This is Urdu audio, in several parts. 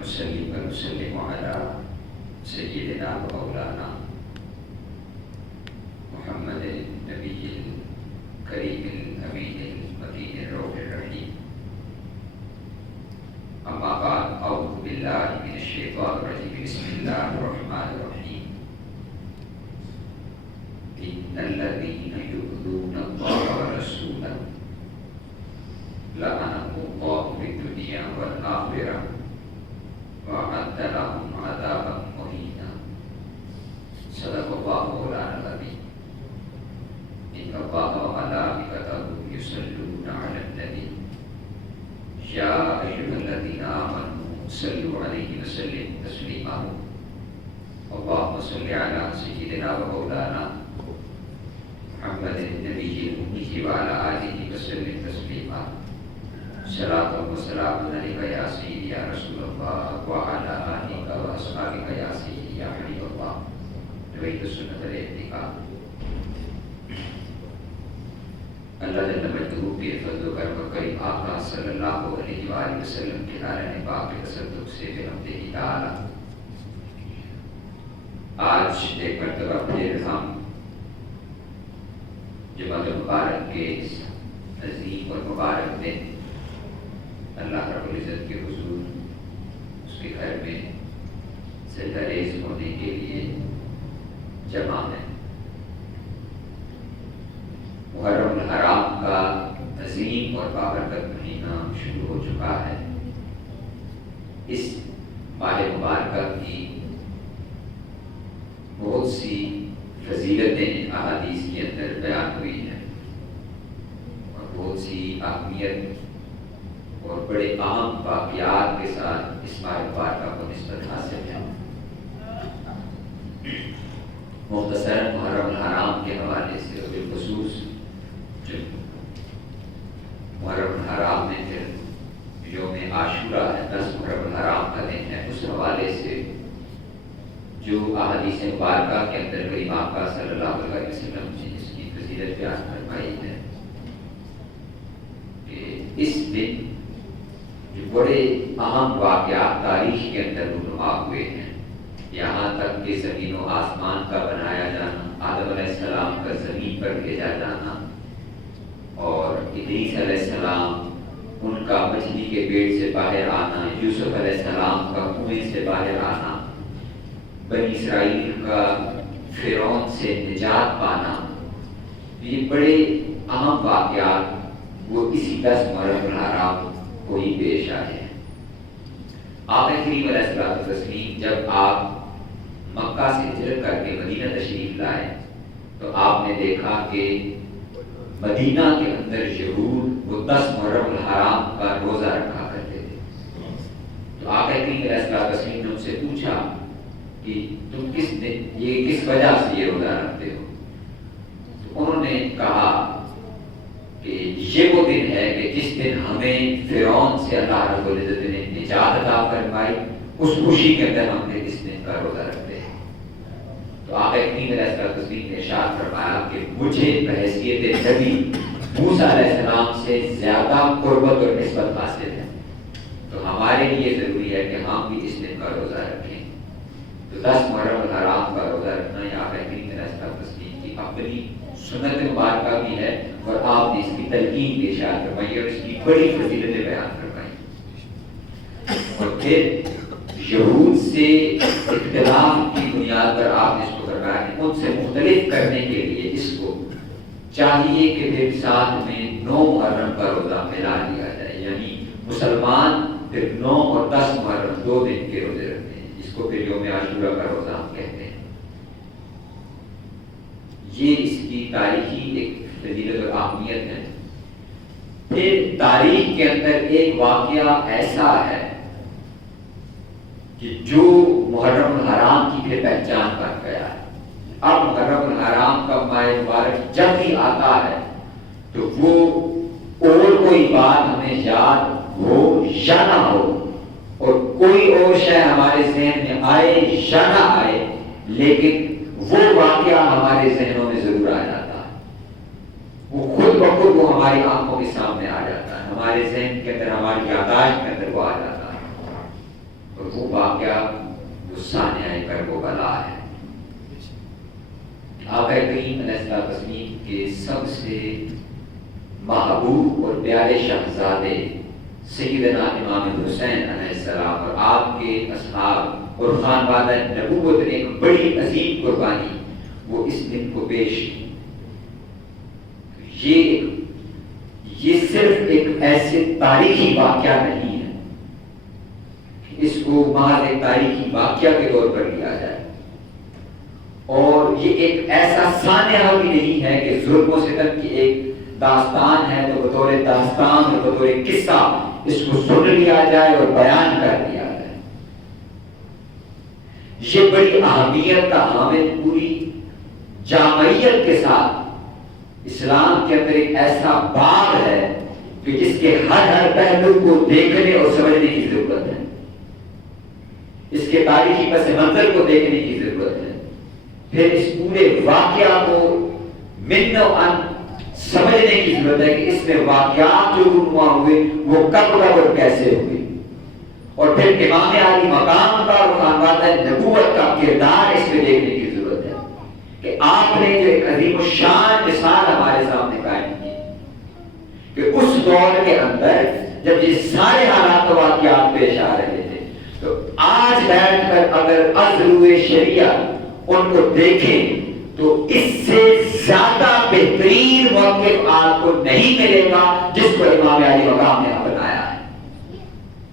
ونصلي ونسلم على سيدنا ومولانا محمد النبي الكريم الأمين المتين الرؤوف الرحيم. أما بعد، أعوذ بالله من الشيطان الرجيم. بسم الله الرحمن الرحيم. إن الذين يؤذون الله ورسوله لعنهم الله في الدنيا والآخرة وأعد لهم عذابا مهينا. صدق الله مولانا العظيم. إن الله وملائكته يصلون على النبي يا أيها الذين آمنوا صلوا عليه وسلموا تسليما. اللهم صل على سيدنا ومولانا محمد النبي الأمي وعلى آله وسلم تسليما. صلاة وسلام عليك يا سيدي يا رسول الله وعلى آلك وأصحابك يا سيدي يا حبيب الله. نويت سنة الاعتقاد. اللہ جل مجدہ کے فضل و کرم و کریم آقا صلی اللہ علیہ وآلہ وسلم کے عالم پاک کے تصدق سے بحمدہ تعالی آج ایک مرتبہ پھر ہم جمعہ مبارک کے اس عظیم اور مبارک دن اللہ رب العزت کے حضور اس کے گھر میں سجدہ ریز ہونے کے لیے جمع ہیں. محرم الحرام کا عظیم اور بابرکت مہینہ شروع ہو چکا ہے. اس ماہ مبارکہ کی بہت سی فضیلتیں احادیث کے اندر بیان ہوئی ہیں اور بہت سی اہمیت اور بڑے اہم واقعات کے ساتھ اس ماہ مبارکہ کو نسبت حاصل ہے. مختصر محرم الحرام کے حوالے سے بالخصوص محرم الحرام میں پھر یوم عاشورہ ہے، 10 محرم الحرام کا دن ہے، اس حوالے سے جو احادیث مبارکہ کے اندر کریم آقا صلی اللہ علیہ وسلم نے اس کی فضیلت بیان فرمائی ہے کہ اس دن جو بڑے اہم واقعات تاریخ کے اندر رونما ہوئے ہیں، یہاں تک کہ زمین و آسمان کا بنایا جانا، آدم علیہ السلام کا زمین پر بھیجا جانا اور ادریس علیہ السلام ان کا مچھلی کے پیٹ سے باہر آنا، یوسف علیہ السلام کا کنویں سے باہر آنا، بنی اسرائیل کا فرعون سے نجات پانا، یہ بڑے اہم واقعات وہ اسی 10 محرم الحرام کو ہی پیش آئے ہیں. آپ کریم علیہ السلام جب آپ مکہ سے ہجرت کر کے مدینہ تشریف لائے تو آپ نے دیکھا کہ مدینہ کے اندر یہود وہ 10 محرم الحرام کا روزہ رکھا کرتے تھے. تو آپ کریم علیہ السلام نے ان سے پوچھا کہ تم کس وجہ سے یہ روزہ رکھتے ہو؟ تو انہوں نے کہا کہ یہ وہ دن ہے کہ جس دن ہمیں فرعون سے اللہ رب العزت نے نجات عطا فرمائی، اس خوشی کے اندر ہم نے اس دن کا روزہ رکھتے ہیں. تو آپ کریم علیہ السلام نے ارشاد فرمایا کہ مجھے بحیثیت نبی موسیٰ علیہ السلام سے زیادہ قربت اور نسبت حاصل ہے، تو ہمارے لیے ضروری ہے کہ ہم بھی اس دن کا روزہ رکھیں. تو 10 محرم الحرام کا روزہ رکھنا یہ آپ کریم علیہ السلام کی اپنی سنت مبارکہ بھی ہے اور آپ نے اس کی تلقین بھی ارشاد فرمائی اور اس کی بڑی فضیلتیں بیان فرمائی. اور پھر یہود سے اختلاف کی بنیاد پر آپ نے اس کو فرمایا کہ ان سے مختلف کرنے کے لیے اس کو چاہیے کہ پھر ساتھ میں 9 محرم کا روزہ ملا لیا جائے، یعنی مسلمان پھر 9 اور 10 محرم 2 دن کے روزے رکھتے ہیں، جس کو پھر یوم عاشورہ کا روزہ ہم کہتے ہیں. یہ اس کی تاریخی ایک فضیلت اور اہمیت ہے. پھر تاریخ کے اندر ایک واقعہ ایسا ہے کہ جو محرم الحرام کی پھر پہچان بن گیا ہے. اب محرم الحرام کا ماہ مبارک جب بھی آتا ہے تو وہ اور کوئی بات ہمیں یاد ہو یا نہ ہو اور کوئی اور شے ہمارے ذہن میں آئے یا نہ آئے، لیکن وہ واقعہ ہمارے ذہنوں میں ضرور آ جاتا ہے. وہ خود بخود وہ ہماری آنکھوں کے سامنے آ جاتا ہے، ہمارے ذہن کے اندر، ہماری یادداشت کے اندر وہ آ جاتا ہے. اور وہ واقعہ سانحہ کربلا ہے۔ آقا کریم علیہ السلام کے سب سے محبوب اور پیارے شہزادے سیدنا امام حسین علیہ السلام اور آپ کے اصحاب اور خانوادہ نبوت نے ایک بڑی عظیم قربانی وہ اس دن کو پیش کی۔ یہ صرف ایک ایسے تاریخی واقعہ نہیں ہے، اس کو محض ایک تاریخی واقعہ کے طور پر لیا جائے، اور یہ ایک ایسا سانحہ بھی نہیں ہے کہ ظلم و ستم کی ایک داستان ہے تو بطور داستان اور بطور قصہ اس کو سن لیا جائے اور بیان کر دیا جائے۔ یہ بڑی اہمیت کا حامل پوری جامعیت کے ساتھ اسلام کے اندر ایک ایسا باب ہے کہ جس کے ہر پہلو کو دیکھنے اور سمجھنے کی ضرورت ہے، اس کے تاریخی پس منظر کو دیکھنے کی ضرورت ہے، پھر اس پورے واقعہ کو من و ان سمجھنے کی ضرورت ہے کہ اس میں واقعات جو رونما ہوئے وہ کب اور کیسے ہوئے، اور پھر امام علی مقام کا اور خانوادہ نبوت کا کردار اس میں دیکھنے کی ضرورت ہے کہ آپ نے جو ایک عظیم الشان مثال ہمارے سامنے قائم کی کہ اس دور کے اندر جب یہ سارے حالات و واقعات پیش آ رہے تھے تو آج بیٹھ کر اگر عزل شریعت ان کو دیکھیں تو اس سے زیادہ بہترین موقف آپ کو نہیں ملے گا جس کو امام علی مقام نے بنایا ہے،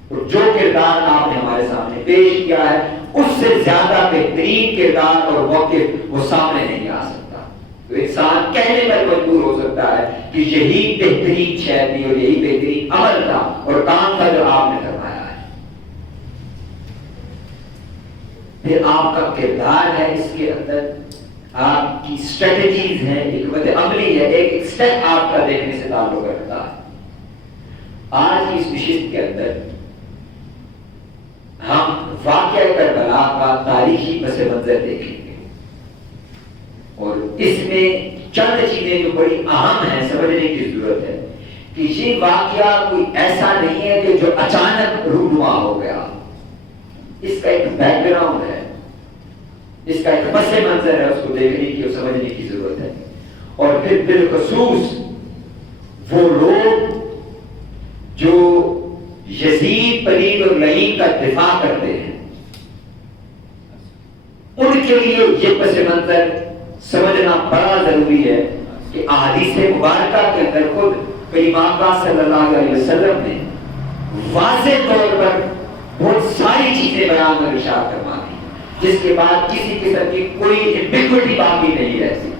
اور جو کردار آپ نے ہمارے سامنے پیش کیا ہے اس سے زیادہ بہترین کردار اور موقف وہ سامنے نہیں آ سکتا۔ تو انسان کہنے پر مجبور ہو سکتا ہے کہ یہی بہترین شے تھی اور یہی بہترین عمل تھا اور کام تھا جو آپ نے فرمایا ہے۔ پھر آپ کا کردار ہے اس کے اندر، آپ کی اسٹریٹجیز ہیں، حکمت عملی ہے، ایک اسٹیپ آپ کا دیکھنے سے تعلق رکھتا ہے۔ آج کی اس نشست کے اندر ہم واقعہ کربلا کا تاریخی پس منظر دیکھیں گے، اور اس میں چند چیزیں جو بڑی اہم ہیں سمجھنے کی ضرورت ہے کہ یہ واقعہ کوئی ایسا نہیں ہے کہ جو اچانک رونما ہو گیا، اس کا ایک بیک گراؤنڈ ہے، اس کا ایک پس منظر ہے، اس کو دیکھنے کی اور سمجھنے کی ضرورت ہے۔ اور پھر بالخصوص وہ لوگ جو یزید پلید اور لعین کا دفاع کرتے ہیں ان کے لیے یہ پس منظر سمجھنا بڑا ضروری ہے کہ احادیث مبارکہ کے اندر خود امام پاک صلی اللہ علیہ وسلم نے واضح طور پر بہت ساری چیزیں بیان اور ارشاد فرما دی، جس کے بعد کسی قسم کی کوئی ایمبیگوٹی باقی نہیں رہتی،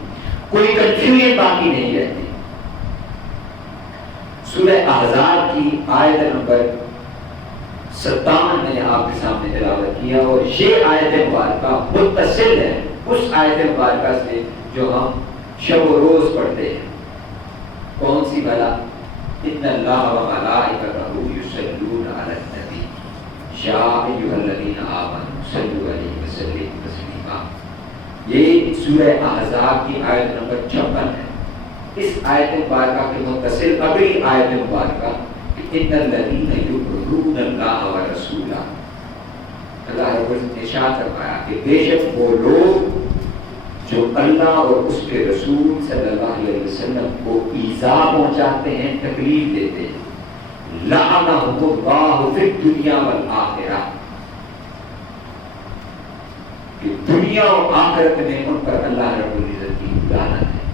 کوئی کنفیوژن باقی نہیں رہتی۔ سورہ احزاب کی آیت نمبر 57 میں نے آپ کے سامنے تلاوت کیا، اور یہ آیت مبارکہ متصل ہے اس آیت مبارکہ سے جو ہم شب و روز پڑھتے ہیں۔ کون سی بلا؟ ان اللہ و ملائکتہ یصلون علی النبی یا ایھا الذین آمنوا صلوا علیہ وسلموا تسلیما۔ یہ سورہ احزاب کی آیت نمبر 56 ہے۔ اس آیت مبارکہ کے متصل اگلی آیت مبارکہ ان الذین یؤمنون اللہ ورسولہ، اللہ رب العزت نے ارشاد فرمایا کہ بے شک وہ لوگ جو اللہ اور اس کے رسول صلی اللہ علیہ وسلم کو ایذا پہنچاتے ہیں، تکلیف دیتے ہیں، لعنہم اللہ فی الدنیا والآخرہ، کہ دنیا اور آخرت میں ان پر اللہ رب العزت کی لعنت ہے،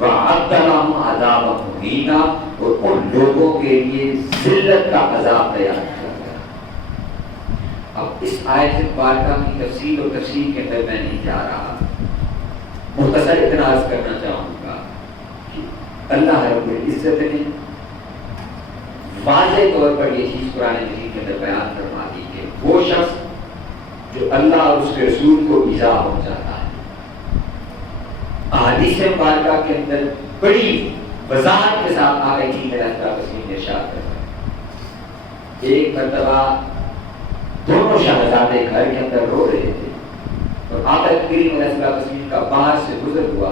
وَأَعَدَّ لَهُمْ عَذَابًا مُهِينًا، اور ان لوگوں کے لیے ذلت کا عذاب تیار کیا گیا۔ اب اس آیت مبارکہ کی تفصیل اور تفسیر کے اندر میں نہیں جا رہا، مختصر اتنا عرض کرنا چاہوں گا کہ اللہ رب العزت نے واضح طور پر یہ چیز قرآن مجید کے اندر بیان فرما دی کہ وہ شخص جو اللہ اور اس کے رسول کو ایذا پہنچاتا ہے، احادیث مبارکہ کے اندر بڑی وضاحت کے ساتھ آقا کریم علیہ السلام نے ارشاد فرمایا۔ ایک مرتبہ دونوں شہزادے گھر کے اندر رو رہے تھے اور آقا کریم علیہ السلام کا باہر سے گزر ہوا،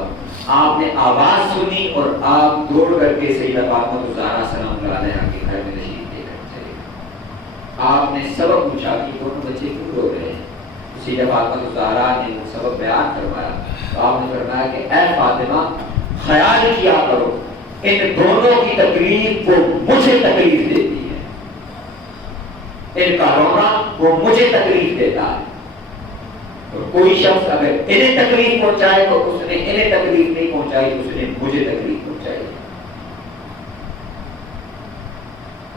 آپ نے آواز سنی اور آپ دوڑ کر کے سیدہ فاطمہ الزہرا سلام اللہ علیہا کے گھر میں تشریف لے کر چلے گئے۔ آپ نے سبب پوچھا کہ دونوں بچے کیوں رو رہے ہیں. اسی جب فاطمہ زہرا نے وہ سبب بیان کروایا تو آپ نے فرمایا کہ اے فاطمہ خیال کیا کرو ان دونوں کی تکلیف وہ مجھے تکلیف دیتی ہے، ان کا رونا وہ مجھے تکلیف دیتا ہے. اور کوئی شخص اگر انہیں تکلیف پہنچائے تو اس نے انہیں تکلیف نہیں پہنچائی، اس نے مجھے تکلیف پہنچائی.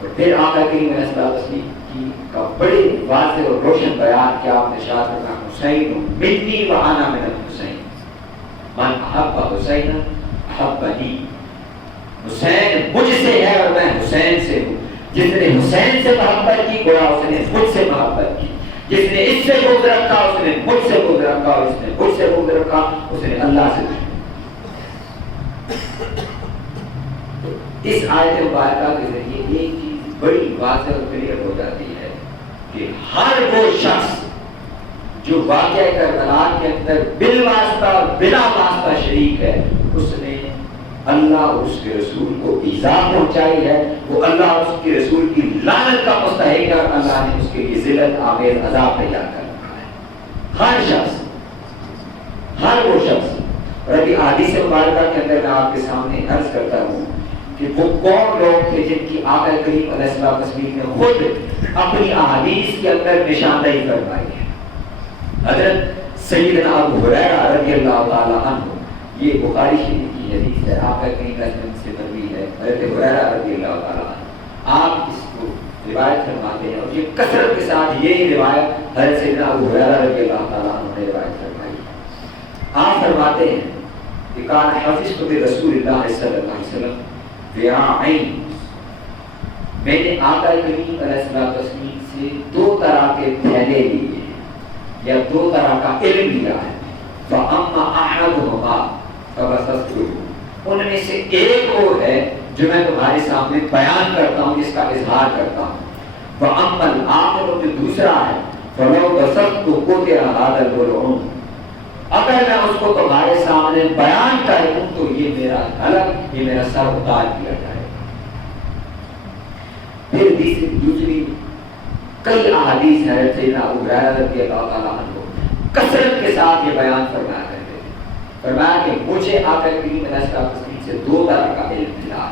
اور پھر آقا کریم علیہ السلام کی کا بڑے واضح اور روشن بیان کیا آپ نے ارشاد فرمایا حسین منی وانا من الحسین من احب حسین احبنی. حسین مجھ سے ہے اور میں حسین سے ہوں. جس نے حسین سے محبت کی گویا اس نے مجھ سے محبت کی. جس نے اس سے بغض رکھا اس نے مجھ سے بغض رکھا، اور اس نے مجھ سے بغض رکھا اس نے اللہ سے. اس آیت مبارکہ کے ذریعے ایک چیز بڑی واضح اور کلیئر ہو جاتی ہے کہ ہر وہ شخص جو واقعہ کربلا کے اندر بالواسطہ اور بلا واسطہ شریک ہے، اس نے اللہ اور اس کے رسول کو ایذا پہنچائی ہے، وہ اللہ اور اس کے رسول کی لعنت کا مستحق ہے، اور اللہ نے اس کے لیے ذلت آمیز عذاب تیار کر رکھا ہے. ہر شخص، ہر وہ شخص. اور ابھی حدیث مبارکہ کے اندر میں آپ کے سامنے عرض کرتا ہوں کہ وہ کون لوگ تھے جن کی آقا کریم علیہ السلام نے خود اپنی احادیث کے اندر نشاندہی فرمائی ہے. حضرت سیدنا ابو ہریرہ رضی اللہ تعالی عنہ، یہ بخاری شریف کی حدیث ہے، آقا کریم علیہ السلام سے مروی ہے. حضرت ہریرہ رضی اللہ تعالی عنہ آپ اس کو روایت فرماتے ہیں، اور یہ کثرت کے ساتھ یہی روایت حضرت سیدنا ابو ہریرہ رضی اللہ تعالی عنہ نے روایت فرمائی ہے. آپ فرماتے ہیں کہ کان حفظت برسول اللہ صلی اللہ علیہ وسلم بیاعین، میں نے آقا کریم علیہ السلام سے دو طرح کے پھیلے لیے یا دو طرح کا علم لیا ہے. فَأَمَّا أَحَدُهُمَا فَبَثَثْتُهُ، ان میں سے ایک وہ ہے جو میں تمہارے سامنے بیان کرتا ہوں، جس کا اظہار کرتا ہوں. وَأَمَّا الْآخِرُ، جو دوسرا ہے فَلَوْ بَثَثْتُ قُطِعَ هَذَا الْبُلْعُونَ، اگر میں اس کو تمہارے سامنے بیان کر دوں تو یہ میرا حلق، یہ میرا سر اتار دیا جائے. پھر دوسری کئی احادیث ہیں سیدنا ابو ہریرہ رضی اللہ تعالیٰ عنہ کثرت کے ساتھ یہ بیان فرمایا کرتے تھے. فرمایا کہ مجھے آقا کریم علیہ السلام سے دو طرح کا علم ملا.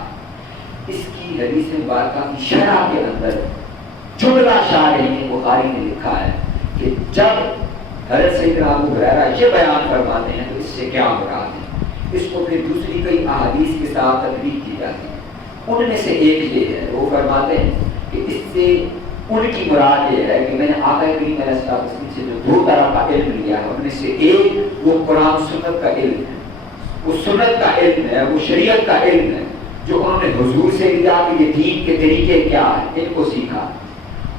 اس کی حدیث مبارکہ کی شرح کے اندر جملہ شارحین بخاری نے لکھا ہے کہ جب حضرت سیدنا ابو ہریرہ یہ بیان فرماتے ہیں تو اس سے کیا مراد ہے. اس کو پھر دوسری کئی احادیث کے ساتھ تقریر کی جاتی ہے. ان میں سے ایک یہ ہے، وہ فرماتے ہیں کہ اس سے ان کی مراد یہ ہے کہ میں نے آقا کریم علیہ السلام سے جو دو طرح کا علم لیا ہے ان میں سے ایک وہ قرآن سنت کا علم ہے، وہ سنت کا علم ہے، وہ شریعت کا علم ہے جو انہوں نے حضور سے لیا کہ یہ دین کے طریقے کیا ہیں، ان کو سیکھا.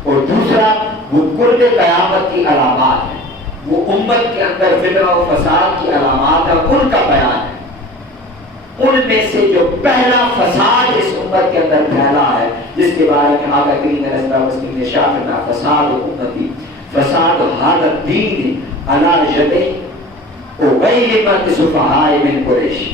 اور دوسرا وہ قرب قیامت کی علامات ہیں، وہ امت کے اندر فتنہ و فساد کی علامات ہیں، ان کا بیان ہے. ان میں سے جو پہلا فساد اس امت کے اندر پھیلا ہے، جس کے بارے میں آقا کریم علیہ السلام نے ارشاد فرمایا فساد امتی فساد ھذا الدین علی یدی اغیلمت صفحاء من قریش،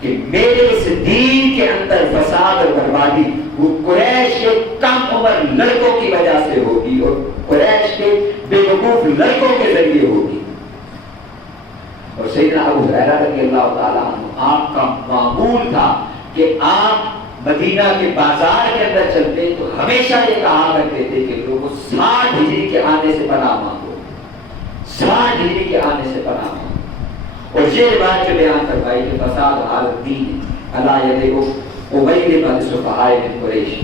کہ میرے اس دین کے اندر فساد اور بربادی وہ قریش کے کم عمر لڑکوں کی وجہ سے ہوگی اور قریش کے بے وقوف لڑکوں کے ذریعے ہوگی. اور سیدنا ابو ہریرہ رضی اللہ تعالیٰ عنہ آپ کا معمول تھا کہ آپ مدینہ کے بازار کے اندر چلتے تو ہمیشہ یہ کہا کرتے تھے کہ لوگوں 60 ہجری کے آنے سے پناہ مانگو، 60 ہجری کے آنے سے پناہ مانگو. اور یہ روایت جو بیان کروائی کہ فساد ھذا الدین علی یدی اغیلمت صفحاء من قریش،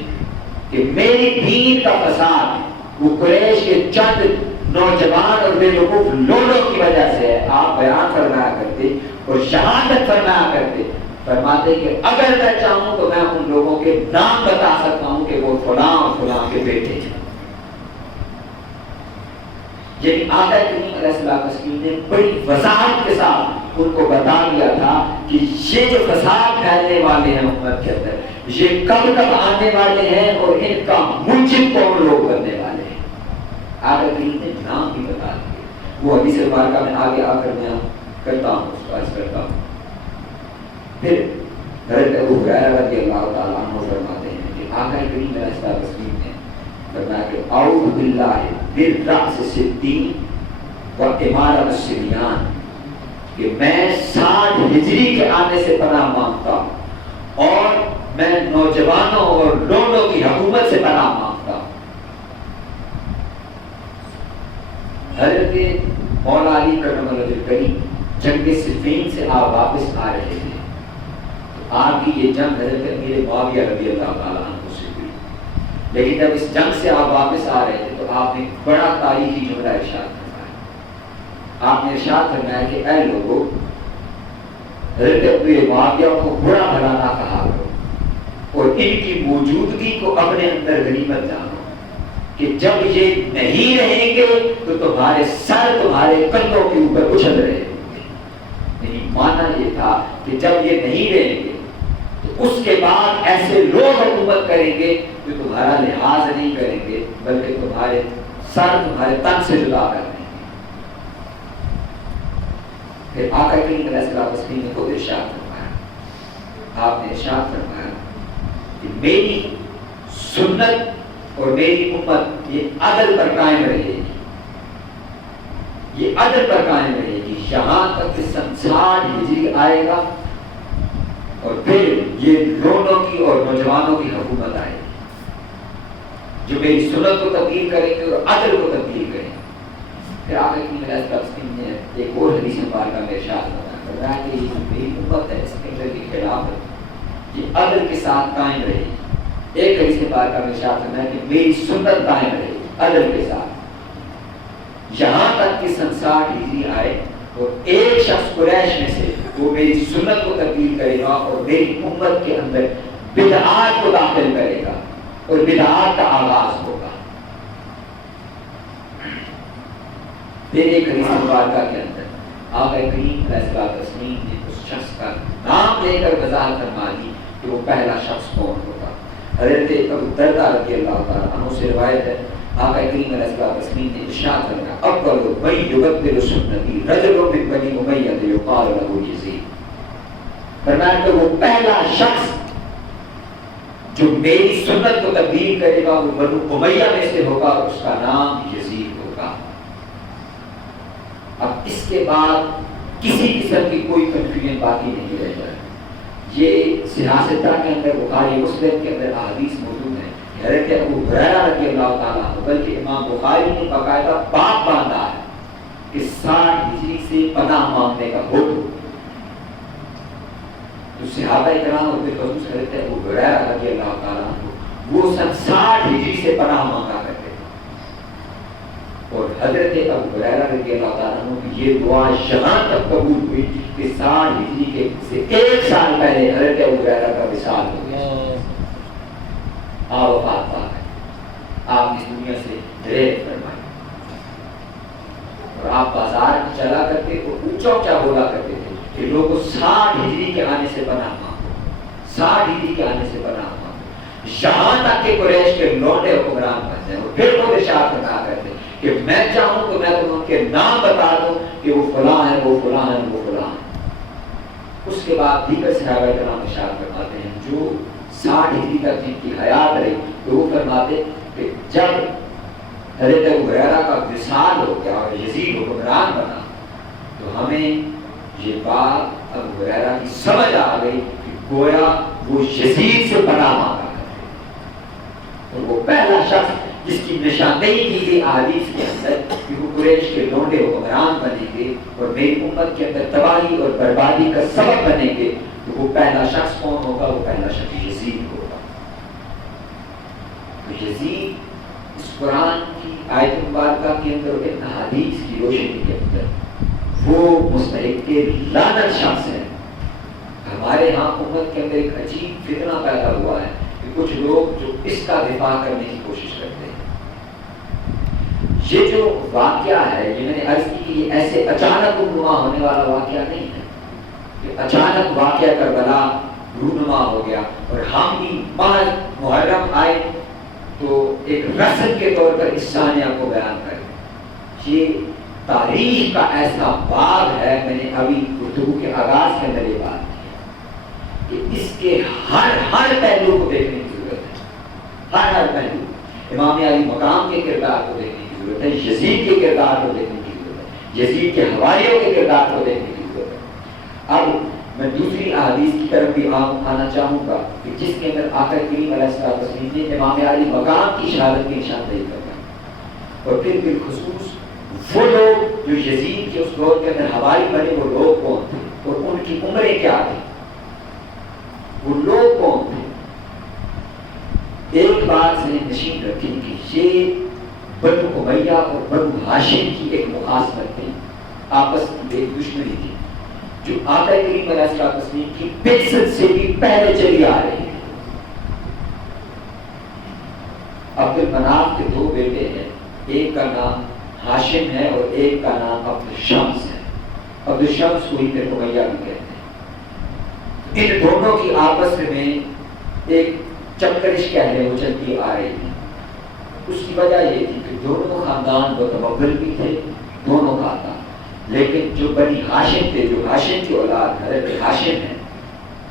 کہ میری دین کا فساد وہ قریش کے چند نوجوان اور بے وقوف لوگوں کی وجہ سے ہے. آپ بیان فرمایا کرتے اور شہادت فرمایا کرتے، فرماتے کہ اگر میں چاہوں تو میں ان لوگوں کے نام بتا سکتا ہوں کہ وہ فلاں فلاں کے بیٹے ہیں. یعنی آقا کریم علیہ السلام نے بڑی وضاحت کے ساتھ ان کو بتا دیا تھا کہ یہ جو فساد پھیلنے والے ہیں امت کے اندر، یہ کب تک آنے والے ہیں اور ان کا منجم کون لوگ بننے والے ہیں. آقا کریم نے نام بھی بتا دیے. وہ حدیث مبارکہ میں آگے آ کر میں کرتا ہوں، اس کو عرض کرتا ہوں. پھر حضرت ابو ہریرہ رضی اللہ تعالیٰ عنہ فرماتے ہیں کہ آقا کریم علیہ السلام نے فرمایا کہ اعوذ باللہ من رأس الدین و امارت الصبیان، کہ میں 60 ہجری کے آنے سے پناہ مانگتا ہوں اور میں نوجوانوں اور لوڈوں کی حکومت سے پناہ مانگتا ہوں۔ حضرت مولا علی کرم اللہ کریم جنگ صفین سے آپ واپس آ رہے تھے، تو آپ کی یہ جنگ حضرت امیر معاویہ رضی اللہ تعالیٰ عنہ سے ہوئی، لیکن جب اس جنگ سے آپ واپس آ رہے تھے تو آپ نے بڑا تاریخی جملہ ارشاد فرمایا۔ آپ نے ارشاد فرمایا کہ اے لوگوں، حضرت امیر معاویہ کو برا بھلا نہ کہا کرو اور ان کی موجودگی کو اپنے اندر غنیمت جانو، کہ جب یہ نہیں رہیں گے تو تمہارے سر تمہارے کندھوں کے اوپر اچھل رہے ہوں گے۔ یعنی معنی یہ تھا کہ جب یہ نہیں رہیں گے تو اس کے بعد ایسے لوگ حکومت کریں گے جو تمہارا لحاظ نہیں کریں گے، بلکہ تمہارے سر تمہارے تن سے جدا کر دیں گے۔ پھر آقا کریم علیہ الصلوۃ والسلام نے خود ارشاد فرمایا، آپ نے ارشاد فرمایا کہ میری سنت اور میری امت یہ عدل پر قائم رہے گی، یہ عدل پر قائم رہے گی یہاں تک کہ 60 ہجری آئے گا اور پھر یہ لوڈوں کی اور نوجوانوں کی حکومت آئے گی جو میری سنت کو تبدیل کریں گے اور عدل کو تبدیل کریں گے۔ پھر آقا کریم علیہ السلام نے ایک اور حدیث مبارکہ میں ارشاد فرمایا کہ یہ میری امت ہے، اس کے اندر کی خلافت یہ عدل کے ساتھ قائم رہے گی۔ ایک حدیث مبارکہ میں ارشاد فرمایا کہ میری سنت قائم رہے گی عدل کے ساتھ یہاں تک کہ 60 ہجری آئے اور ایک شخص قریش میں سے وہ میری سنت کو تبدیل کرے گا اور میری امت کے اندر بدعات کو داخل کرے گا اور بدعات کا آغاز ہوگا۔ پھر ایک حدیث مبارکہ کے اندر آقا کریم علیہ الصلوۃ والسلام نے اس شخص کا نام لے کر وضاحت فرما دی کہ وہ پہلا شخص کون ہوگا۔ حضرت ابو درداء رضی اللہ تعالیٰ عنہ سے روایت ہے، آقا کریم علیہ الصلوۃ والسلام نے ارشاد فرمایا اول من یبدل سنتی رجل من بنی امیہ یقال له یزید، فرمایا کہ وہ پہلا شخص جو میری سنت کو تبدیل کرے گا وہ بنو امیہ میں سے ہوگا اور اس کا نام یزید ہوگا۔ اب اس کے بعد کسی قسم کی کوئی کنفیوژن باقی نہیں رہ جائے۔ یہ سیاستہ کے اندر بخاری مسلم کے اندر احادیث موجود ہیں، حضرت ابو ہریرہ رضی اللہ تعالیٰ عنہ بلکہ امام بخاری نے باقاعدہ باب باندھا ہے کہ 60 ہجری سے پناہ مانگنے کا حکم، تو صحابہ کرام اور بالخصوص حضرت ابو ہریرہ رضی اللہ تعالیٰ عنہ وہ 60 ہجری سے پناہ مانگا کرتے تھے، اور حضرت ابو ہریرہ رضی اللہ تعالیٰ عنہ کی یہ دعا یہاں تک قبول ہوئی کہ 60 ہجری کے سے 1 سال پہلے حضرت ابو ہریرہ کا وصال ہو گیا، آپ وفات پا گئے، آپ اس دنیا سے ڈریپ فرمائے، اور آپ بازار میں چلا کرتے تو اونچا اونچا بولا کرتے تھے کہ لوگوں 60 ہجری کے آنے سے پناہ مانگو، 60 ہجری کے آنے سے پناہ مانگو، یہاں تک کہ قریش کے لوٹے حکمران بن جائیں، اور پھر وہ ارشاد فرمایا کرتے کہ میں چاہوں تو میں تمہیں ان کے نام بتا دوں کہ وہ فلاں ہیں، وہ فلاں ہیں، وہ فلاں ہیں۔ اس کے بعد دیگر صحابہ کرام ارشاد فرماتے ہیں جو 60 ہجری تک جن کی حیات رہی تو وہ فرماتے کہ جب حضرت ابو ہریرہ کا وصال ہو گیا اور یزید حکمران بنا تو ہمیں یہ بات ابو ہریرہ کی سمجھ آ گئی کہ گویا وہ یزید سے پناہ مانگا کرتے، اور وہ پہلا شخص جس کی نشاندہی کی گئی احادیث کے اندر کہ وہ قریش کے لونڈے حکمران بنیں گے اور میری امت کے اندر تباہی اور بربادی کا سبب بنیں گے، تو وہ پہلا شخص کون ہوگا؟ وہ پہلا شخص یزید ہوگا۔ تو یزید اس قرآن کی آیت مبارکہ کے اندر اور ان احادیث کی روشنی کے اندر وہ مستحق لعنت شخص ہے۔ ہمارے ہاں امت کے اندر ایک عجیب فتنہ پیدا ہوا ہے کہ کچھ لوگ جو اس کا دفاع کرنے کی کوشش کرتے ہیں۔ یہ جو واقعہ ہے یہ میں نے عرض کی کہ یہ ایسے اچانک رونما ہونے والا واقعہ نہیں ہے کہ اچانک واقعہ کربلا رونما ہو گیا اور ہم بھی بعد محرم آئے تو ایک رسم کے طور پر اس ثانیہ کو بیان کریں۔ یہ تاریخ کا ایسا باب ہے، میں نے ابھی گفتگو کے آغاز کے اندر یہ بات کی کہ اس کے ہر پہلو کو دیکھنے کی ضرورت ہے، ہر پہلو۔ امام علی مقام کے کردار کو دیکھنے کی ضرورت ہے، یزید کے کردار کو دیکھنے کی ضرورت ہے، یزید کے حواریوں کے کردار کو دیکھنے کی ضرورت ہے۔ اب میں دوسری احادیث کی طرف بھی آنا چاہوں گا کہ جس کے اندر آقا کریم علیہ السلام نے امام علی مقام کی شہادت کی نشاندہی کرنا، اور پھر بالخصوص وہ لوگ جو یزید کے اس دور کے اندر حواری بنے وہ لوگ کون تھے اور ان کی عمریں کیا تھی، وہ لوگ کون تھے۔ ایک بات ذہن نشین رکھیں کہ یہ بنو امیہ اور بنو ہاشم کی ایک مخاصمت تھی، آپس کی ایک دشمنی تھی جو آقا کریم علیہ السلام کی بعثت سے بھی پہلے چلی آ رہی ہے۔ عبد المناف کے دو بیٹے ہیں، ایک کا نام ہاشم ہے اور ایک کا نام عبد الشمس ہے۔ عبد الشمس کو ہی پھر امیہ بھی کہتے ہیں۔ ان دونوں کی آپس میں ایک چکرش کہہ لیں وہ چلتی آ رہی تھی۔ اس کی وجہ یہ تھی کہ دونوں خاندان متوکل بھی تھے، دونوں خاندان، لیکن جو بنی ہاشم تھے، جو ہاشم کی اولاد حضرت ہاشم ہے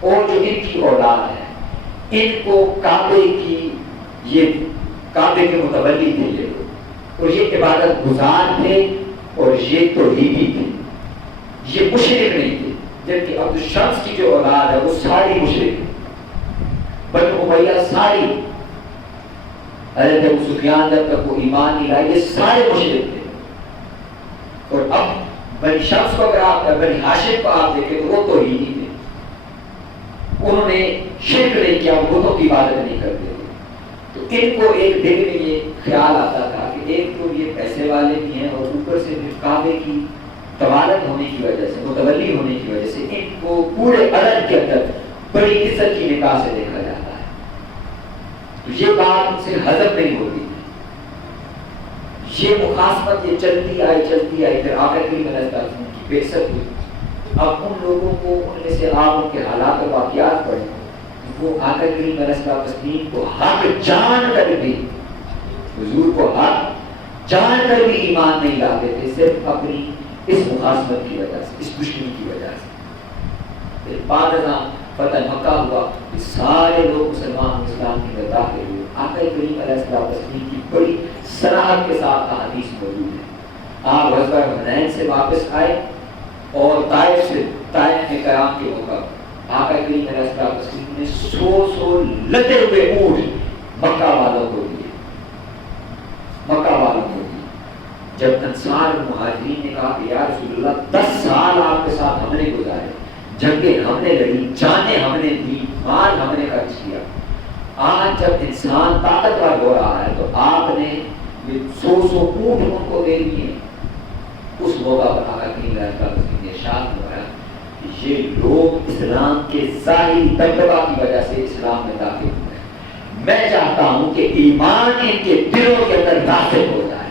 اور جو ان کی اولاد ہے، ان کو کعبے کی یہ کعبے کے متولی تھے یہ لوگ، اور یہ عبادت گزار تھے اور یہ توحیدی تھے، یہ مشرک نہیں تھے، جبکہ عبد الشمس کی جو اولاد ہے وہ ساری مشرک ہے۔ بنو امیہ ساری، حضرت ابو سفیان جب تک وہ ایمان نہیں لائے یہ سارے مشرک تھے۔ اور اب بنی شمس کو اگر آپ بنی ہاشم کو آپ دیکھیں تو وہ توحیدی تھے، انہوں نے شرک نہیں کیا، وہ بتوں کی عبادت نہیں کرتے تھے۔ تو ان کو ایک دل میں یہ خیال آتا تھا کہ ایک تو یہ پیسے والے بھی ہیں اور اوپر سے کعبے کی طوالت ہونے کی وجہ سے، متولی ہونے کی وجہ سے ان کو پورے عرب کے اندر بڑی عزت کی نگاہ سے دیکھا جاتا ہے۔ تو یہ بات ان سے ہضم نہیں ہوتی تھی، یہ مخاصمت یہ چلتی آئی پھر آقا کریم علیہ السلام کی بعثت ہوئی۔ اب ان لوگوں کو ان میں سے آپ ان کے حالات اور واقعات پڑھیں، وہ آقا کریم علیہ السلام کو حق جان کر بھی، حضور کو حق جان کر بھی ایمان نہیں لاتے تھے، صرف اپنی اس مخاصمت کی وجہ سے، اس دشمنی کی وجہ سے۔ پھر بعد ازاں فتح مکہ ہوا، سارے لوگ مسلمان اسلام کی داخل ہوئے۔ آقا کریم علیہ السلام کی بڑی صراحت کے ساتھ احادیث موجود ہے۔ آپ غزوہ حنین سے واپس آئے اور طائف میں قیام کے موقع آقا کریم علیہ السلام نے 100 لدے ہوئے اونٹ مکہ والوں کو دیے، مکہ والوں کو دیے۔ جب انصار مہاجرین نے کہا کہ یا رسول اللہ 10 سال آپ کے ساتھ ہم نے گزارے، جنگیں ہم نے لڑی، جانیں ہم نے دی، مال ہم نے خرچ کیا، آج جب انسان طاقتور ہو رہا ہے تو آپ نے 100 اونٹ ان کو دے دیے۔ اس موقع پر آقا کریم علیہ السلام نے ارشاد فرمایا کہ یہ لوگ اسلام کے ظاہری دبدبہ کی وجہ سے اسلام میں داخل ہوئے ہیں، میں چاہتا ہوں کہ ایمان ان کے دلوں کے اندر داخل ہو جائے۔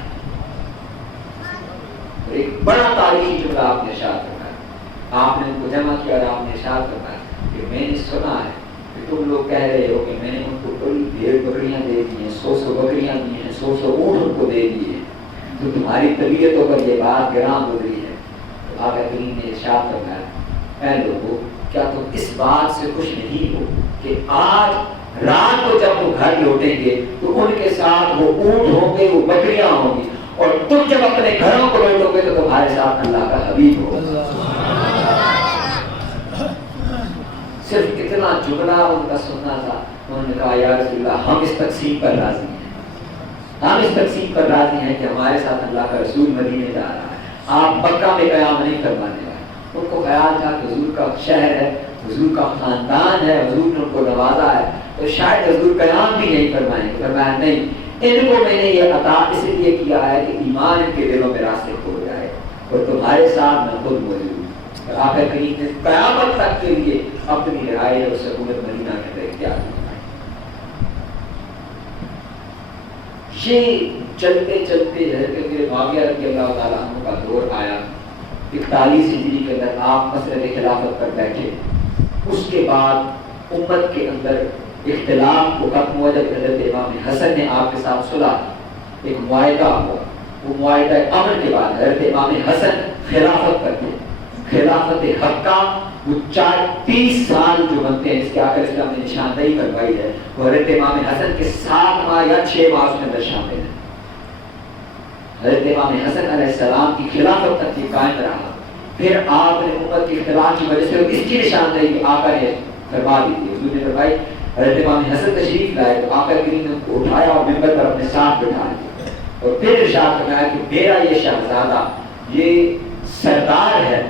ایک بڑا تاریخی جملہ آپ نے ارشاد فرمایا، آپ نے ان کو جمع کیا اور آپ نے ارشاد فرمایا کہ میں نے سنا ہے کہ تم لوگ کہہ رہے ہو کہ میں نے ان کو بڑی ڈھیر بکریاں دے دی ہیں، 100 بکریاں دی ہیں، 100 اونٹ ان کو دے دیے، تو تمہاری طبیعتوں پر یہ بات گراں گزری ہے۔ تو آقا کریم نے ارشاد فرمایا، اے لوگوں کیا تم اس بات سے خوش نہیں ہو کہ آج رات کو جب وہ گھر لوٹیں گے تو ان کے ساتھ وہ اونٹ ہوں گے، وہ بکریاں ہوں گی، اور تم جب اپنے گھروں کو لوٹو گے تو تمہارے ساتھ اللہ کا حبیب ہوگا۔ صرف اتنا جملہ ان کا سننا تھا، انہوں نے کہا یا رسول اللہ ہم اس تقسیم پر راضی ہیں، ہم اس تقسیم پر راضی ہیں کہ ہمارے ساتھ اللہ کا رسول مدینے جا رہا ہے، آپ مکہ میں قیام نہیں فرمانے والے۔ ان کو خیال تھا کہ حضور کا شہر ہے، حضور کا خاندان ہے، حضور نے ان کو نوازا ہے تو شاید حضور قیام بھی نہیں فرمائیں گے۔ فرمایا نہیں، ان کو میں نے یہ عطا اس لیے کیا ہے کہ ایمان ان کے دلوں میں راستے کھول جائے اور تمہارے ساتھ میں خود موجود ہوں۔ اور آقا کریم نے قیامت تک کے لیے اپنی رائے اور سکونت مدینہ کے اندر اختیار کی۔ یہ چلتے چلتے حضرت معاویہ رضی اللہ تعالیٰ عنہ کا دور آیا، 41 ہجری کے اندر آپ مسئلہ خلافت پر بیٹھے۔ اس کے بعد امت کے اندر اختلاف کو ختم ہوا جب حضرت امام حسن نے آپ کے ساتھ صلح کی، ایک معاہدہ ہوا، وہ معاہدہ امن کے بعد حضرت امام حسن خلافت پر تھے، خلافت حقہ وہ 30 سال جو بنتے ہیں، اس کے آخر اسلام نے نشاندہی کروائی ہے، وہ حضرت امام حسن کے 7 ماہ یا 6 ماہ اس کے اندر شامل ہیں۔ حضرت امام حسن علیہ السلام کی خلافت تک یہ قائم رہا، پھر آپ نے امت کے اختلاف کی وجہ سے اس کی نشاندہی آقا نے فرما دی تھی۔ حضور نے فرمائی حضرت امام حسن تشریف لائے تو آقا کریم نے ان کو اٹھایا اور منبر پر اپنے ساتھ بٹھا دیا اور پھر ارشاد فرمایا کہ میرا یہ شہزادہ یہ سردار ہے،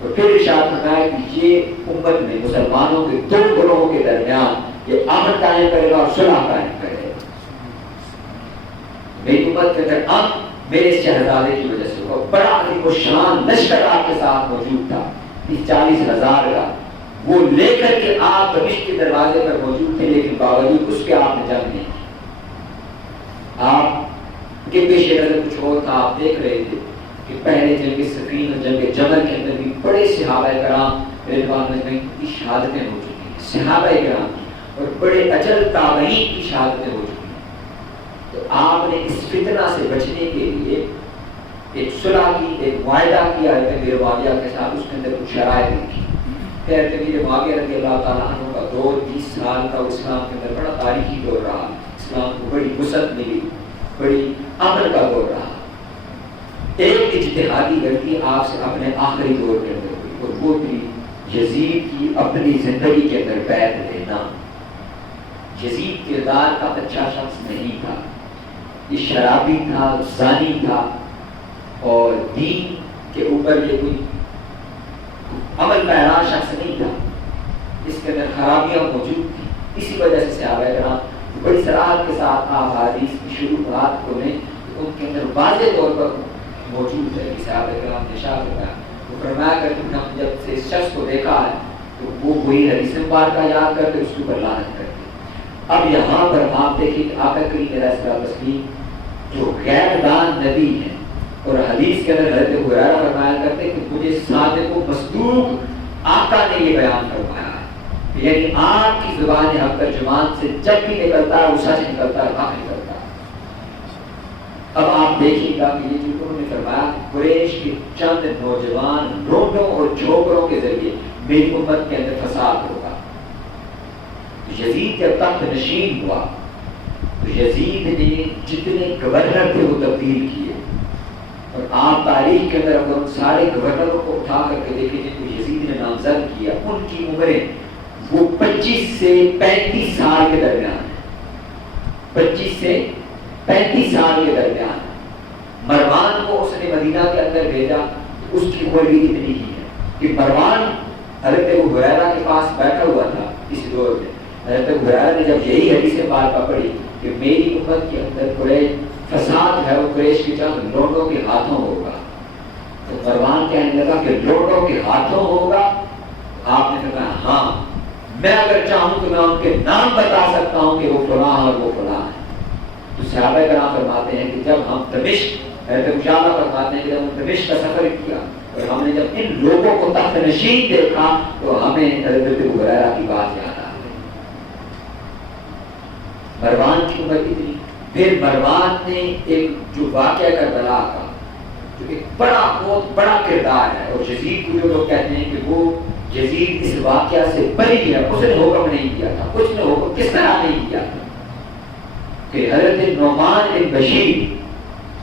اور پھر ارشاد فرمایا کہ یہ امت میں مسلمانوں کے 2 گروہوں کے درمیان یہ امن قائم کرے گا اور صلح قائم کرے گا۔ میری امت کے اندر امن میرے شہزادے کی وجہ سے ہوا۔ بڑا عظیم و شان لشکر آپ کے ساتھ موجود تھا، 40,000 کا، وہ لے کر کے آپ دمشق کے دروازے پر موجود تھے، لیکن باوجود اس کے آپ نے جنگ نہیں کی۔ آپ کے پیش نظر کچھ اور تھا، آپ دیکھ رہے تھے کہ پہلے جنگ صفین اور جنگ جمل کے اندر بھی بڑے صحابہ کرام رضوان اللہ کی شہادتیں ہو چکی ہیں، صحابہ کرام اور بڑے اجل تابعین کی شہادتیں ہو چکی ہیں۔ تو آپ نے اس فتنہ سے بچنے کے لیے ایک صلح کی، ایک معاہدہ کیا حضرت امیر معاویہ کے ساتھ، اس کے اندر کچھ شرائط لکھی۔ پھر حضرت امیر معاویہ رضی اللہ تعالیٰ عنہ کا دور 20 سال کا اسلام کے اندر بڑا تاریخی دور رہا، اسلام کو بڑی وسعت ملی، بڑی امن کا دور رہا۔ ایک اجتہادی غلطی آپ سے اپنے آخری دور کے اندر ہوئی، اور وہ تھی یزید کی اپنی زندگی کے اندر بیعت لینا۔ یزید کردار کا اچھا شخص نہیں تھا، یہ شرابی تھا، زانی تھا، اور دین کے اوپر یہ کوئی عمل پیرا شخص نہیں تھا، اس کے اندر خرابیاں موجود تھیں۔ اسی وجہ سے صحابہ کرام بڑی صراحت کے ساتھ آپ حدیث کی شروعات کو لیں تو ان کے اندر واضح طور پر موجود ہے کہ صحابہ کرام نے ارشاد فرمایا، وہ فرمایا کرتے ہیں ہم جب سے اس شخص کو دیکھا ہے تو وہ وہی حدیث مبارکہ یاد کرتے اس کے اوپر لعنت کرتے۔ اب یہاں پر آپ دیکھیں کہ آقا کریم علیہ السلام جو غیر دان نبی ہیں، اور حدیث کے اندر حضرت ہریرہ فرمایا کرتے کہ مجھے صادق و مصدوق آقا نے یہ بیان فرمایا ہے، یعنی آپ کی زبان حق ترجمان سے جب بھی نکلتا ہے وہ سچ نکلتا ہے، حق نکلتا ہے۔ اب آپ دیکھیے گا کہ یہ جو انہوں نے فرمایا قریش کے چند نوجوان روڈوں اور جھوپڑوں کے ذریعے میری امت کے اندر فساد ہوگا۔ یزید جب تخت نشین ہوا تو یزید نے جتنے گورنر تھے وہ تبدیل کیے، اور آپ تاریخ کے اندر اگر ان سارے گورنروں کو اٹھا کر کے دیکھیں جن کو یزید نے نامزد کیا، ان کی عمریں وہ 25 سے 35 سال کے درمیان ہے، 25 سے 35 سال کے درمیان۔ مروان کو اس نے مدینہ کے اندر بھیجا تو اس کی عمر بھی اتنی ہی ہے کہ مروان حضرت ابو ہریرہ کے پاس بیٹھا ہوا تھا اس دور میں۔ حضرت ابو ہریرہ نے جب یہی حدیث پاک پڑھی کہ میری امت کے اندر قریش فساد ہے وہ قریش کے چند لوٹوں کے ہاتھوں ہوگا، تو مروان کہنے لگا کہ لوٹوں کے ہاتھوں ہوگا؟ آپ نے کہا ہاں، میں اگر چاہوں تو میں ان کے نام بتا سکتا ہوں کہ وہ فلاں اور وہ فلاں ہے۔ تو صحابہ کرام فرماتے ہیں کہ جب ہم دمشق، حضرت مجاہدہ فرماتے ہیں کہ جب ہم دمشق کا سفر کیا اور ہم نے جب ان لوگوں کو تخت نشین دیکھا تو ہمیں حضرت ابو ہریرہ کی بات یاد آ گئی۔ مروان کی عمر اتنی، پھر مروان نے ایک جو واقعہ کربلا کا جو ایک بہت بڑا کردار ہے، اور یزید کو جو لوگ کہتے ہیں کہ وہ یزید اس واقعہ سے بری ہے، اس نے حکم نہیں کیا تھا، اس نے حکم کس طرح نہیں کیا تھا کہ حضرت نعمان بن بشیر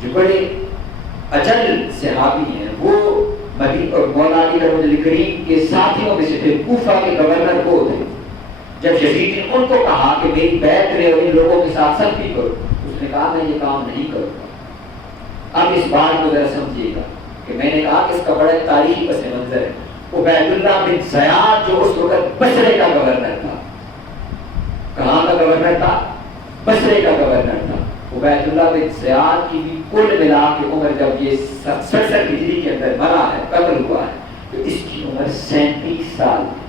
جو بڑے اجل صحابی ہیں، وہ مدینہ اور مولا علی رضی اللہ کریم کے ساتھیوں میں سے تھے، کوفہ کے گورنر وہ تھے۔ جب یزید نے ان کو کہا کہ میری بیعت لے اور ان لوگوں کے ساتھ سختی کرو، اس نے کہا میں یہ کام نہیں کروں گا۔ اب اس بات کو ذرا سمجھیے گا کہ میں نے کہا کہ اس کا بڑا تاریخی پس منظر ہے۔ عبید اللہ بن زیاد جو اس وقت بصرے کا گورنر تھا، کہاں کا گورنر تھا؟ بصرے کا گورنر تھا۔ عبید اللہ بن زیاد کی بھی کل ملا کے عمر جب یہ 67 ہجری کے اندر مرا ہے، قتل ہوا ہے، تو اس کی عمر 37 سال ہے۔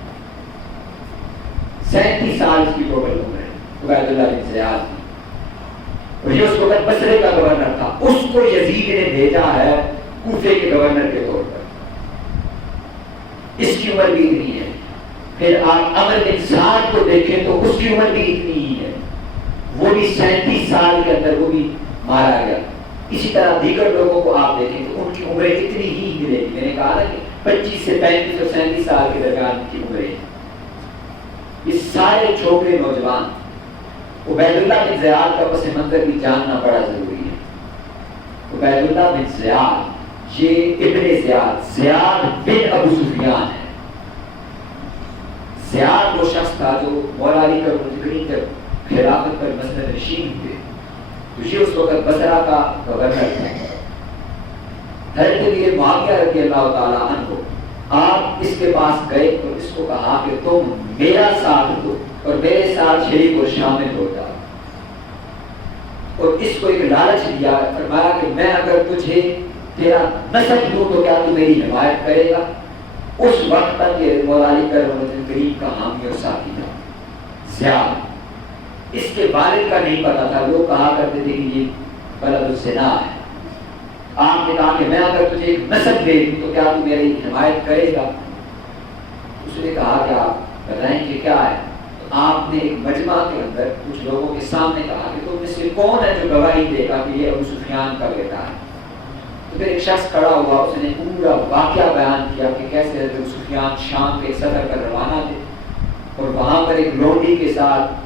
37 سال اس کی ٹوٹل عمر ہے عبید اللہ بن زیاد کی، اور یہ اس وقت بصرے کا گورنر تھا۔ اس کو یزید نے بھیجا ہے کوفے کے گورنر کے طور پر، اس کی عمر بھی اتنی ہے۔ پھر آپ عمر بن سعد کو دیکھیں تو اس کی عمر بھی اتنی ہی ہے، وہ بھی 37 سال کے اندر وہ بھی مارا گیا۔ اسی طرح دیگر لوگوں کو آپ دیکھیں تو ان کی عمریں اتنی ہی ملے گی۔ میں نے کہا نا کہ 25 سے 35 اور 37 سال کے درمیان کی عمریں. یہ سارے چھوٹے نوجوان. عبید اللہ بن زیاد کا پس منظر بھی جاننا بڑا ضروری ہے. عبید اللہ بن زیاد یہ ابن زیاد بن ابو سفیان ہے. زیاد وہ شخص تھا جو مولا علی کا منتقلی جب خلافت پر مسند نشین ہوئے تو یہ اس وقت بصرہ کا گورنر تھا. حضرت امیر معاویہ رضی اللہ تعالیٰ عنہ آپ اس کے پاس گئے اور اس کو کہا کہ تم میرا ساتھ دو اور میرے ساتھ شریک اور شامل ہو جاؤ. اور اس کو ایک لالچ دیا, فرمایا کہ میں اگر تجھے تیرا نسب دوں تو کیا تو میری حمایت کرے گا. اس وقت تک یہ مولا علی کریم کا حامی اور ساتھی تھا زیاد. اس کے والد کا نہیں پتا تھا. لوگ کہا کرتے تھے کہ یہ بلد الزنا ہے. آپ نے کہا کہ میں اگر تجھے ایک نسب دے دوں تو کیا تو میری حمایت کرے گا. اس نے کہا کہ آپ بتائیں کہ کیا ہے. تو آپ نے ایک مجمع کے اندر کچھ لوگوں کے سامنے کہا کہ تم میں سے کون ہے جو گواہی دے گا کہ یہ ابو سفیان کا بیٹا ہے. تو پھر ایک شخص کھڑا ہوا, اس نے پورا واقعہ بیان کیا کہ کیسے حضرت ابو سفیان شام کے سفر پر روانہ تھے اور وہاں پر ایک لونڈی کے ساتھ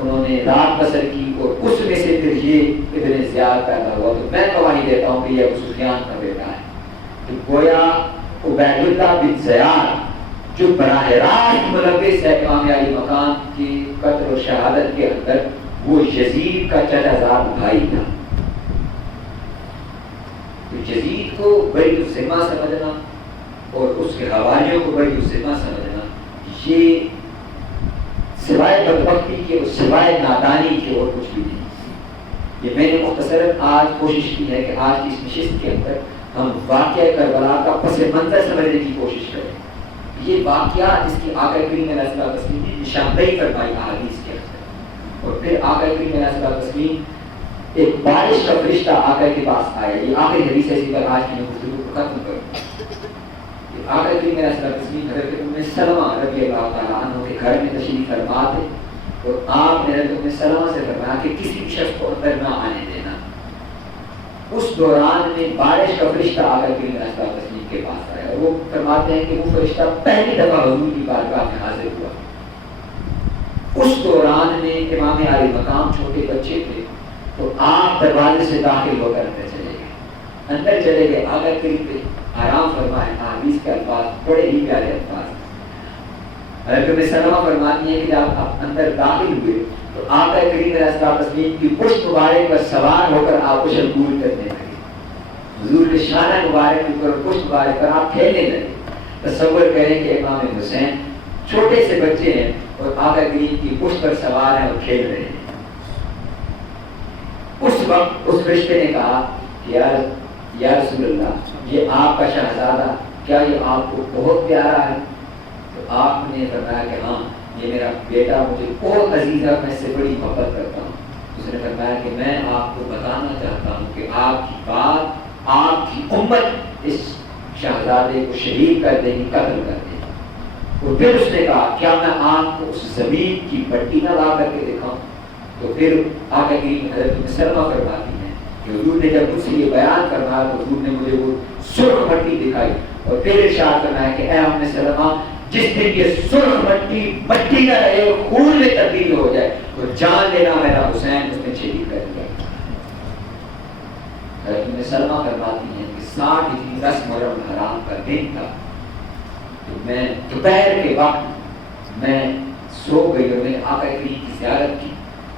انہوں نے رات بسر کی اور اس میں سے پھر یہ ابن زیاد پیدا ہوا. تو میں گواہی دیتا ہوں کہ یہ ابو سفیان کا بیٹا ہے. تو گویا عبید اللہ بن زیاد جو براہ راست ملوث ہے امام علی مقام کی قتل و شہادت کے اندر, وہ یزید کا چچا زاد بھائی تھا. تو یزید کو بری الذمہ سمجھنا اور اس کے حواریوں کو بری الذمہ سمجھنا, یہ سوائے بدبختی کے اور سوائے نادانی کے اور کچھ بھی نہیں. یہ میں نے مختصراً آج کوشش کی ہے کہ آج کی اس نشست کے اندر ہم واقعہ کربلا کا پس منظر سمجھنے کی کوشش کریں. یہ واقعہ جس کی آقا کریم علیہ الصلوۃ والتسلیم نے نشاندہی فرمائی احادیث کے اندر, اور پھر آقا کریم علیہ الصلوۃ والتسلیم ایک بارش کا فرشتہ آقا کے پاس آیا. یہ آخری حدیث ہے, اسی پر آج کی میں گفتگو کو ختم کروں. آقا کریم علیہ الصلوۃ والتسلیم حضرت ام سلمہ رضی اللہ تعالیٰ عنہ کے گھر میں تشریف فرما تھے اور آپ نے حضرت ام سلمہ سے فرمایا کہ کسی بھی شخص کو اندر نہ آنے دینا. اس دوران میں بارش کا فرشتہ آقا کریم علیہ الصلوۃ والتسلیم کے پاس آیا اور وہ فرماتے ہیں کہ وہ فرشتہ پہلی دفعہ حضور کی بارگاہ میں حاضر ہوا. اس دوران میں امام علی مقام چھوٹے بچے تھے تو آپ دروازے سے داخل ہو کر اندر چلے گئے. اندر چلے گئے, آقا کریم پہ آرام فرمائے. حدیث کے الفاظ بڑے ہی پیارے الفاظ. حضرت ام سلمہ فرماتی ہیں کہ جب آپ اندر داخل ہوئے تو آقا کریم علیہ الصلوۃ والتسلیم کی پشت مبارک پر سوار ہو کر آپ اشل گول کرنے لگے. حضور کے شانہ مبارک کے اوپر پشت مبارک پر آپ کھیلنے لگے. تصور کریں کہ امام حسین چھوٹے سے بچے ہیں اور آقا کریم کی پشت پر سوار ہیں اور کھیل رہے ہیں. اس وقت اس فرشتے نے کہا کہ یا رسول اللہ, یہ آپ کا شہزادہ کیا یہ آپ کو بہت پیارا ہے؟ تو آپ نے فرمایا کہ ہاں, یہ میرا بیٹا مجھے بہت عزیز ہے, میں اس سے بڑی محبت کرتا ہوں. اس نے فرمایا کہ میں آپ کو بتانا چاہتا ہوں کہ آپ کی بات, آپ کی امت اس شہزادے کو شہید کر دے گی, قتل کر دے گی. اور پھر اس نے کہا کیا میں آپ کو اس زمین کی مٹی نہ لا کر کے دکھاؤں؟ تو پھر آقا کی حضرت سلمہ فرماتی ہیں کہ حضور نے جب مجھ سے یہ بیان کروایا تو حضور نے مجھے وہ سرخ مٹی دکھائی اور پھر ارشاد فرمایا کہ اے ام سلمہ, جس دن یہ سرخ مٹی نہ رہے, خون میں تبدیل ہو جائے تو جان لینا میرا حسین اس نے شہید کر دیا. حضرت سلمہ فرماتی ہیں کہ 60 ہجری 10 محرم الحرام کا دن تھا. تو میں دوپہر کے وقت میں سو گئی اور میں نے آقا کریم کی زیارت کی.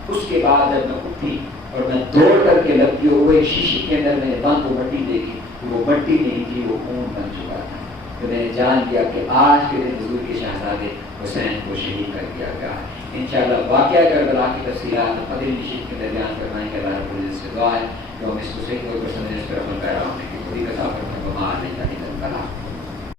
اس کے بعد جب میں اٹھی اور میں دوڑ کر کے لگتی ہوں, وہ ایک شیشے کے اندر میں نے بند وہ مٹی دیکھی, وہ مٹی نہیں تھی, وہ خون بن چکا تھا. تو میں نے جان لیا کہ آج کے دن حضور کے شہزادے حسین کو شہید کر دیا گیا ہے. انشاءاللہ واقعہ کربلا کی تفصیلات اگلی نشست کے درمیان فرمائیں کہ اللہ رب العزت سے دعا ہے کہ ہم اس کو صحیح طور پر سمجھنے, اس پر عمل پیرا ہونے کی پوری عطا فرمائے. وما علینا الا البلاغ.